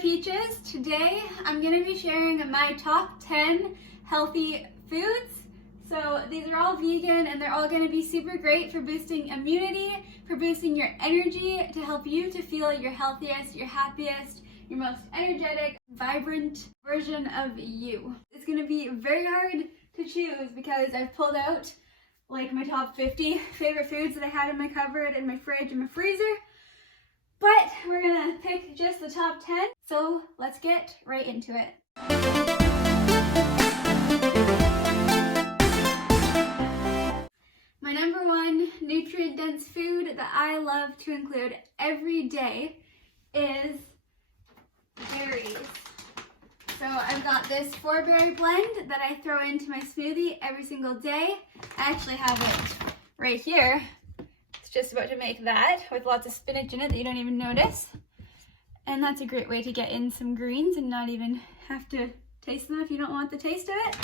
Peaches. Today I'm going to be sharing my top 10 healthy foods. So these are all vegan and they're all going to be super great for boosting immunity, for boosting your energy, to help you to feel your healthiest, your happiest, your most energetic, vibrant version of you. It's going to be very hard to choose because I've pulled out like my top 50 favorite foods that I had in my cupboard, in my fridge, and my freezer. But we're gonna pick just the top 10, so let's get right into it. My number one nutrient-dense food that I love to include every day is berries. So I've got this 4-berry blend that I throw into my smoothie every single day. I actually have it right here. Just about to make that with lots of spinach in it that you don't even notice. And that's a great way to get in some greens and not even have to taste them if you don't want the taste of it.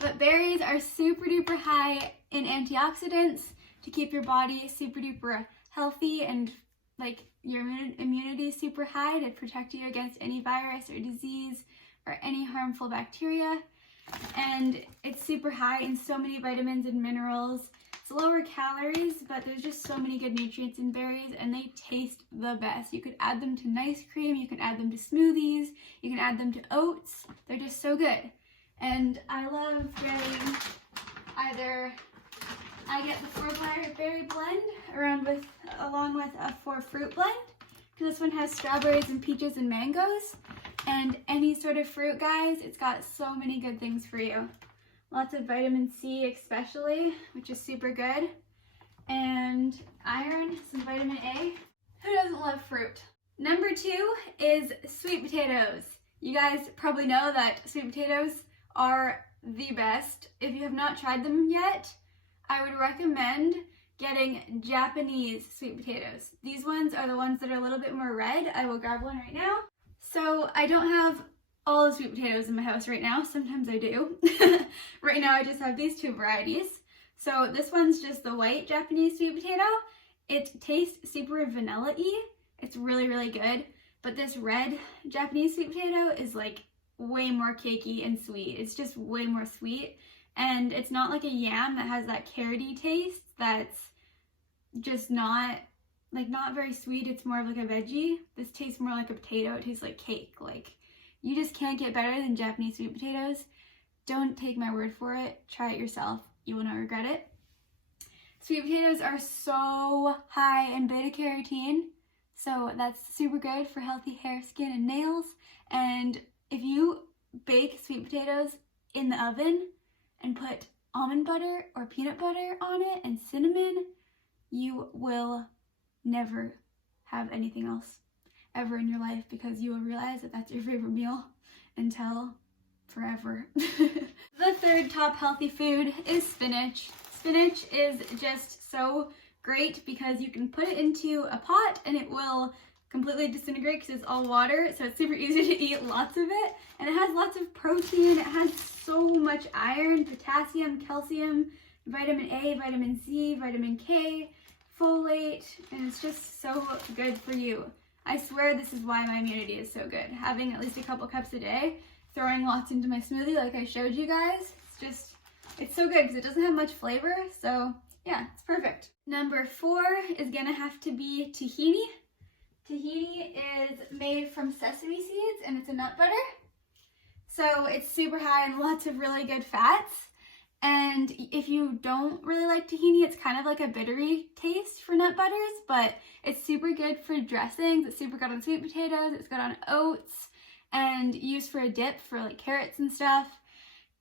But berries are super duper high in antioxidants to keep your body super duper healthy, and like your immunity is super high to protect you against any virus or disease or any harmful bacteria. And it's super high in so many vitamins and minerals. It's lower calories, but there's just so many good nutrients in berries, and they taste the best. You could add them to ice cream, you can add them to smoothies, you can add them to oats. They're just so good. And I love getting either, I get the 4-berry blend along with a 4-fruit blend, because this one has strawberries and peaches and mangoes. And any sort of fruit, guys, it's got so many good things for you. Lots of vitamin C especially, which is super good. And iron, some vitamin A. Who doesn't love fruit? Number 2 is sweet potatoes. You guys probably know that sweet potatoes are the best. If you have not tried them yet, I would recommend getting Japanese sweet potatoes. These ones are the ones that are a little bit more red. I will grab one right now. So I don't have all the sweet potatoes in my house right now. Sometimes I do. Right now I just have these 2 varieties. So this one's just the white Japanese sweet potato. It tastes super vanilla-y. It's really, really good. But this red Japanese sweet potato is like way more cakey and sweet. It's just way more sweet. And it's not like a yam that has that carroty taste that's just not very sweet. It's more of like a veggie. This tastes more like a potato. It tastes like cake. Like, you just can't get better than Japanese sweet potatoes. Don't take my word for it. Try it yourself. You will not regret it. Sweet potatoes are so high in beta-carotene, so that's super good for healthy hair, skin, and nails. And if you bake sweet potatoes in the oven and put almond butter or peanut butter on it and cinnamon, you will never have anything else ever in your life, because you will realize that that's your favorite meal until forever. The third top healthy food is spinach. Spinach is just so great because you can put it into a pot and it will completely disintegrate because it's all water, so it's super easy to eat lots of it. And it has lots of protein, it has so much iron, potassium, calcium, vitamin A, vitamin C, vitamin K, folate, and it's just so good for you. I swear this is why my immunity is so good. Having at least a couple cups a day, throwing lots into my smoothie like I showed you guys, it's so good because it doesn't have much flavor, so yeah, it's perfect. Number 4 is gonna have to be tahini. Tahini is made from sesame seeds and it's a nut butter. So it's super high in lots of really good fats. And if you don't really like tahini, it's kind of like a bittery taste for nut butters, but it's super good for dressings. It's super good on sweet potatoes. It's good on oats and used for a dip for like carrots and stuff.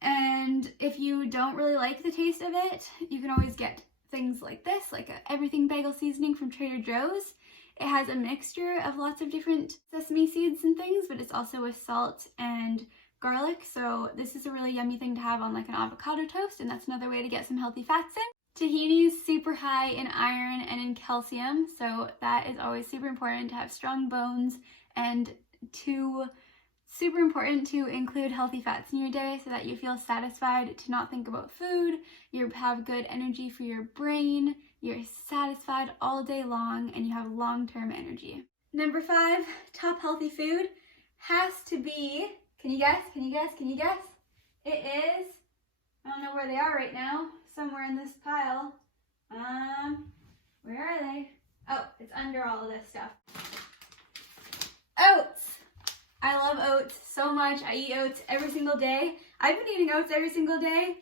And if you don't really like the taste of it, you can always get things like this, like a everything bagel seasoning from Trader Joe's. It has a mixture of lots of different sesame seeds and things, but it's also with salt and garlic, so this is a really yummy thing to have on like an avocado toast, and that's another way to get some healthy fats in. Tahini is super high in iron and in calcium, so that is always super important to have strong bones, and super important to include healthy fats in your day so that you feel satisfied to not think about food, you have good energy for your brain, you're satisfied all day long, and you have long-term energy. Number 5, top healthy food has to be, can you guess? Can you guess? Can you guess? It is, I don't know where they are right now, somewhere in this pile. Where are they? Oh, it's under all of this stuff. Oats! I love oats so much. I eat oats every single day. I've been eating oats every single day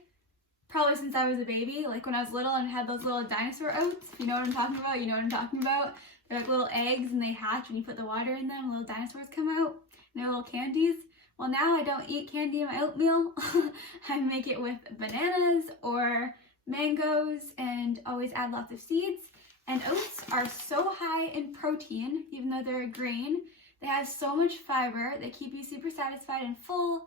probably since I was a baby, like when I was little and had those little dinosaur oats. If you know what I'm talking about, you know what I'm talking about. They're like little eggs and they hatch when you put the water in them. Little dinosaurs come out and they're little candies. Well, now I don't eat candy in my oatmeal. I make it with bananas or mangoes and always add lots of seeds. And oats are so high in protein, even though they're a grain. They have so much fiber. They keep you super satisfied and full.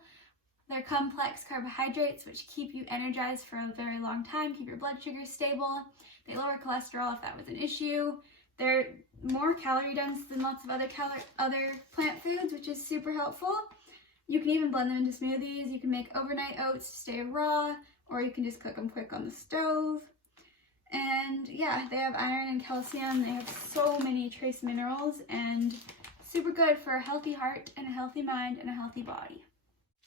They're complex carbohydrates, which keep you energized for a very long time, keep your blood sugar stable. They lower cholesterol if that was an issue. They're more calorie dense than lots of other plant foods, which is super helpful. You can even blend them into smoothies. You can make overnight oats to stay raw, or you can just cook them quick on the stove. And yeah, they have iron and calcium. They have so many trace minerals and super good for a healthy heart and a healthy mind and a healthy body.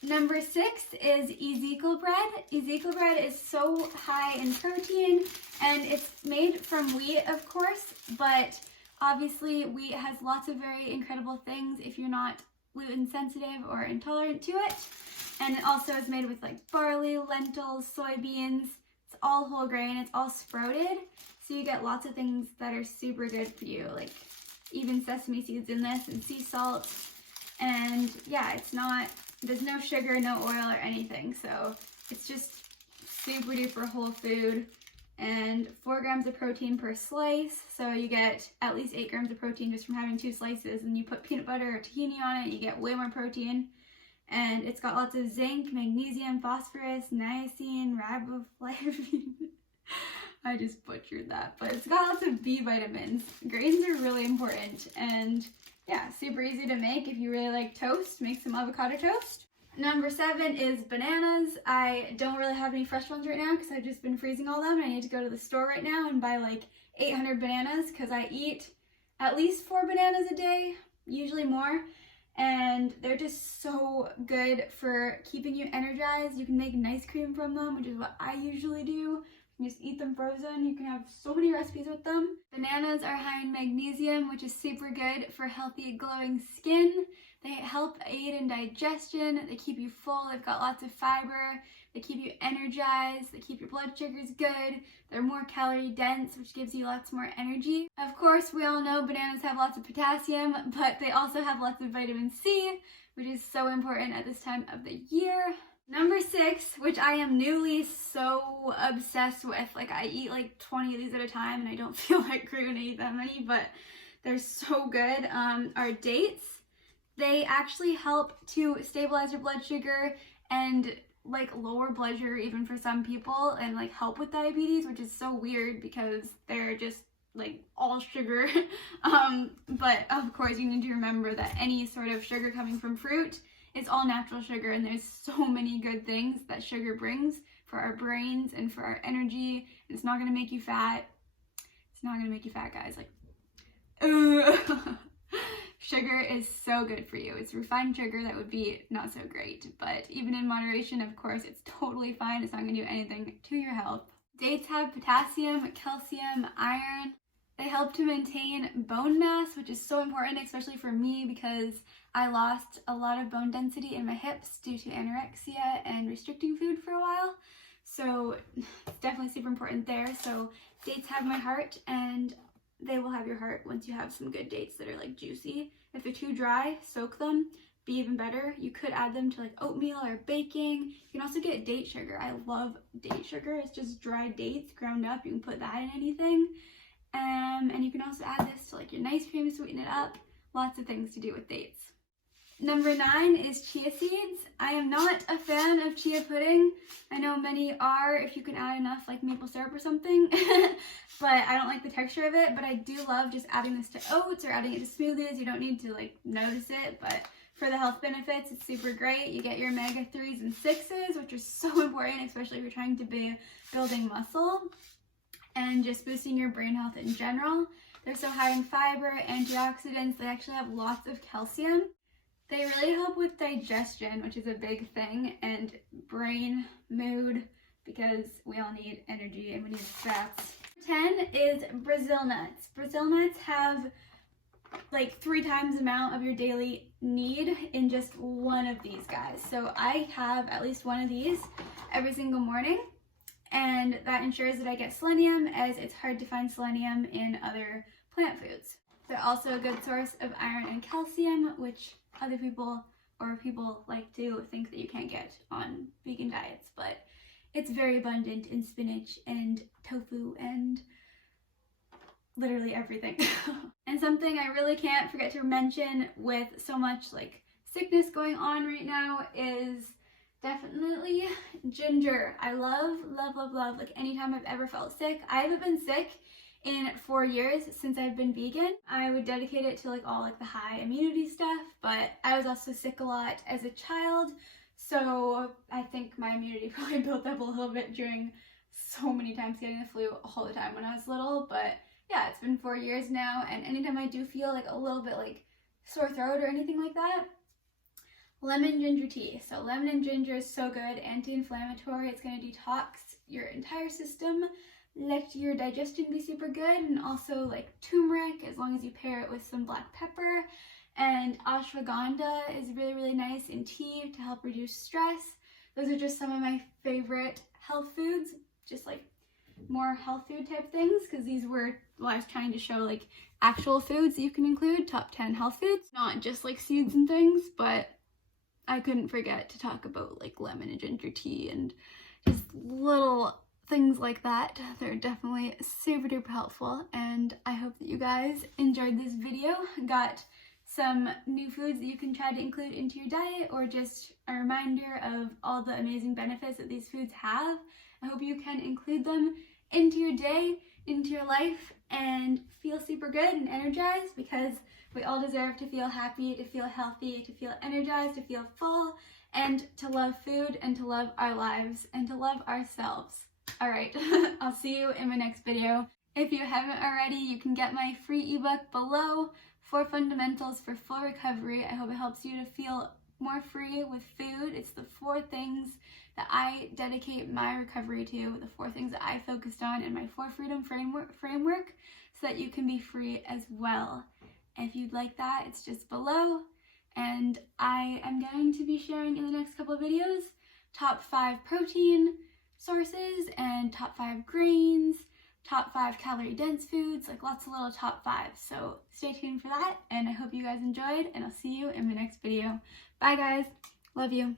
Number 6 is Ezekiel bread. Ezekiel bread is so high in protein and it's made from wheat, of course, but obviously wheat has lots of very incredible things if you're not gluten sensitive or intolerant to it. And it also is made with like barley, lentils, soybeans. It's all whole grain, it's all sprouted. So you get lots of things that are super good for you, like even sesame seeds in this and sea salt. And yeah, there's no sugar, no oil or anything. So it's just super duper whole food and 4 grams of protein per slice. So you get at least 8 grams of protein just from having 2 slices, and you put peanut butter or tahini on it, you get way more protein. And it's got lots of zinc, magnesium, phosphorus, niacin, riboflavin. I just butchered that, but it's got lots of B vitamins. Grains are really important, and yeah, super easy to make if you really like toast. Make some avocado toast. Number 7 is bananas. I don't really have any fresh ones right now because I've just been freezing all them. I need to go to the store right now and buy like 800 bananas because I eat at least 4 bananas a day, usually more. And they're just so good for keeping you energized. You can make an ice cream from them, which is what I usually do. You just eat them frozen. You can have so many recipes with them. Bananas are high in magnesium, which is super good for healthy, glowing skin. They help aid in digestion. They keep you full. They've got lots of fiber. They keep you energized. They keep your blood sugars good. They're more calorie dense, which gives you lots more energy. Of course, we all know bananas have lots of potassium, but they also have lots of vitamin C, which is so important at this time of the year. Number 6, which I am newly so obsessed with. Like I eat like 20 of these at a time and I don't feel like we're gonna eat that many, but they're so good, are dates. They actually help to stabilize your blood sugar and like lower blood sugar even for some people, and like help with diabetes, which is so weird because they're just like all sugar. But of course you need to remember that any sort of sugar coming from fruit is all natural sugar, and there's so many good things that sugar brings for our brains and for our energy. And it's not gonna make you fat. It's not gonna make you fat, guys. Like, sugar is so good for you. It's refined sugar that would be not so great, but even in moderation, of course, it's totally fine. It's not gonna do anything to your health. Dates have potassium, calcium, iron. They help to maintain bone mass, which is so important, especially for me because I lost a lot of bone density in my hips due to anorexia and restricting food for a while. So it's definitely super important there. So dates have my heart, and they will have your heart once you have some good dates that are like juicy. If they're too dry, soak them, be even better. You could add them to like oatmeal or baking. You can also get date sugar. I love date sugar. It's just dried dates ground up. You can put that in anything. And you can also add this to like your ice cream to sweeten it up. Lots of things to do with dates. Number 9 is chia seeds. I am not a fan of chia pudding. I know many are if you can add enough like maple syrup or something, but I don't like the texture of it. But I do love just adding this to oats or adding it to smoothies. You don't need to like notice it, but for the health benefits, it's super great. You get your omega-3s and 6s, which are so important, especially if you're trying to be building muscle and just boosting your brain health in general. They're so high in fiber, antioxidants, they actually have lots of calcium. They really help with digestion, which is a big thing, and brain, mood, because we all need energy and we need fats. 10 is Brazil nuts. Brazil nuts have like 3 times the amount of your daily need in just one of these guys. So I have at least one of these every single morning, and that ensures that I get selenium, as it's hard to find selenium in other plant foods. They're also a good source of iron and calcium, which other people like to think that you can't get on vegan diets, but it's very abundant in spinach and tofu and literally everything. And something I really can't forget to mention with so much like sickness going on right now is definitely ginger. I love, like anytime I've ever felt sick. I haven't been sick in 4 years since I've been vegan. I would dedicate it to like all like the high immunity stuff, but I was also sick a lot as a child. So I think my immunity probably built up a little bit during so many times getting the flu all the time when I was little. But yeah, it's been 4 years now, and anytime I do feel like a little bit like sore throat or anything like that, lemon ginger tea. So lemon and ginger is so good, anti-inflammatory. It's going to detox your entire system, let your digestion be super good, and also like turmeric, as long as you pair it with some black pepper. And ashwagandha is really nice in tea to help reduce stress. Those are just some of my favorite health foods, just like more health food type things, because these were, well, I was trying to show like actual foods that you can include, top 10 health foods, not just like seeds and things, but I couldn't forget to talk about like lemon and ginger tea and just little things like that. They're definitely super duper helpful, and I hope that you guys enjoyed this video, got some new foods that you can try to include into your diet, or just a reminder of all the amazing benefits that these foods have. I hope you can include them into your day, into your life, and feel super good and energized, because we all deserve to feel happy, to feel healthy, to feel energized, to feel full, and to love food, and to love our lives, and to love ourselves. All right, I'll see you in my next video. If you haven't already, you can get my free ebook below, 4 Fundamentals for Full Recovery. I hope it helps you to feel more free with food. It's the 4 things that I dedicate my recovery to, the 4 things that I focused on in my 4 Freedom framework, so that you can be free as well. If you'd like that, it's just below. And I am going to be sharing in the next couple of videos top 5 protein sources and top 5 grains, top 5 calorie dense foods, like lots of little top 5. So stay tuned for that, and I hope you guys enjoyed, and I'll see you in the next video. Bye guys, love you.